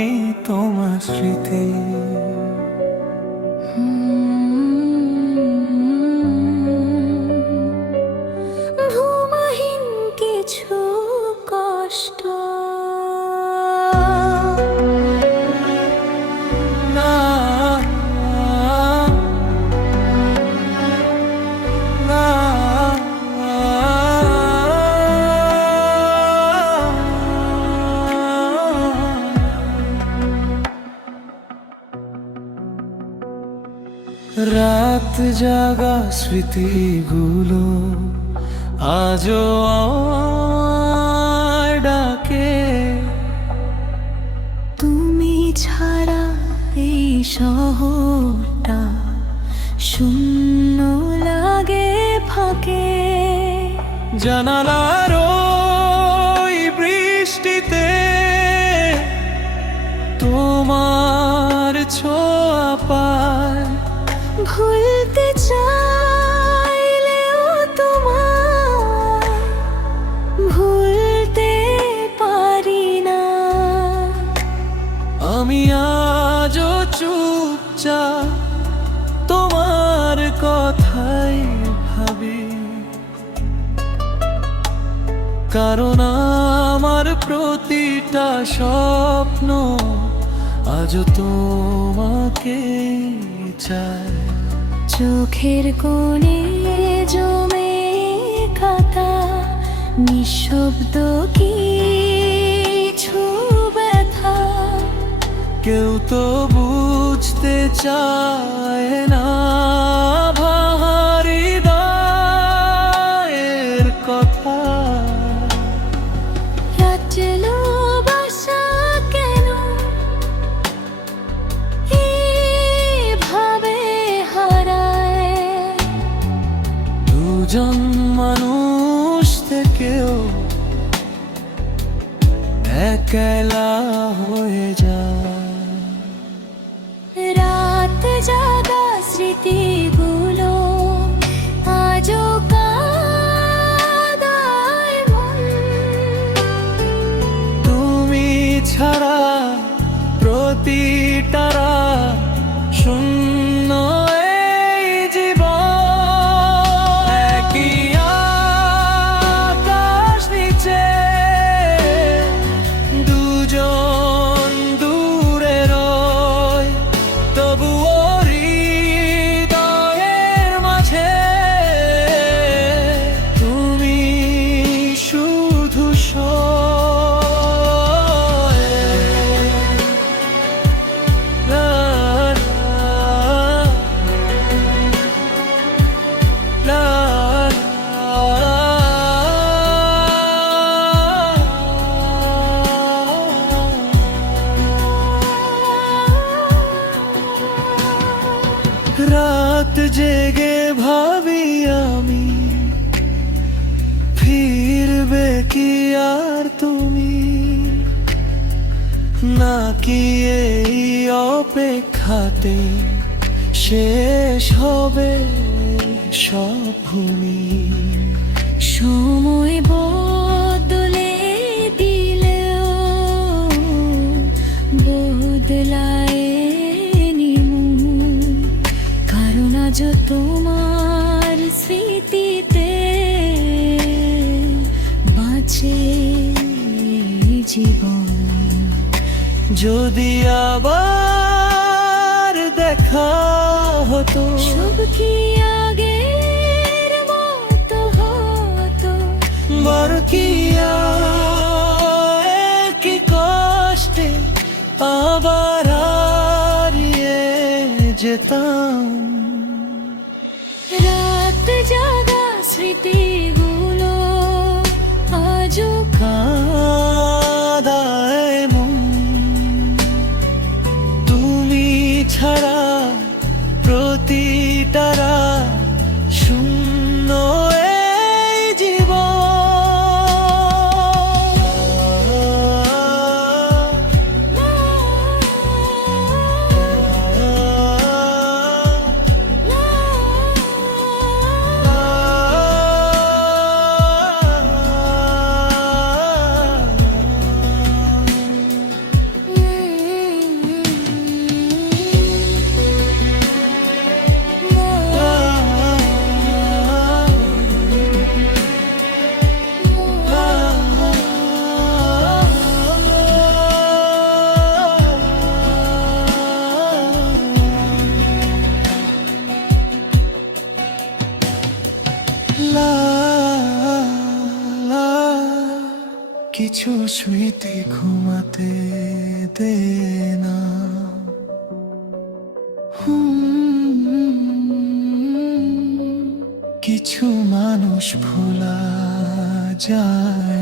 নেই তোমার স্মৃতি। ভূমাহীন কিছু কষ্ট না, না, রাত জাগা স্মৃতিগুলো আজও আমায় ডাকে। তুমি ছাড়া এই শহরটা শূন্য লাগে ফাঁকে। জানালার ওই বৃষ্টিতে তোমার ছোঁয়া পায়। ভুলতে চাইলেও তোমায় ভুলতে পারি না। আমি আজও চুপচাপ তোমার কথাই ভাবি, কারণ আমার প্রতিটা স্বপ্ন আজও তোমাকে চায়। চোখের কোণে জমে কাটা নিঃশব্দ কিছু ব্যথা। কেউ তো বুঝতে চায় না ভারী হৃদয়ের কথা। রাটলো বাসা কেন এভাবে হারায়? দুজন মানুষ থেকেও একলা হয়ে যায়। রাত জাগা স্মৃতিগুলো আজও কাঁদায় মন। তুমি ছাড়া প্রতিটা রাত শূন্য এই জীবন। একই আকাশ নিচে দুজন দূরে রয়, তবুও হৃদয়ের মাঝে তুমি শুধু সয়। লা, লা, রাত জেগে ভাবি আমি, ফিরবে কি আর তুমি, নাকি এই অপেক্ষাতে শেষ হবে সব ভূমি। সময় বদলে দিলেও বদলায়নি মন। কারণ আজ তোমার স্মৃতিতে বাঁচে জীবন। যদি আবার দেখা হতো সব কি আগের মতো হতো? বড় কি কি কষ্টে আবার হারিয়ে যেতাম। রাত জাগা স্মৃতিগুলো আজও কাঁদায় মন। তুমি ছাড়া প্রতিটা রাত শূন্য এই জীবন। কিছু স্মৃতি ঘুমাতে দে না। কিছু মানুষ ভোলা যায়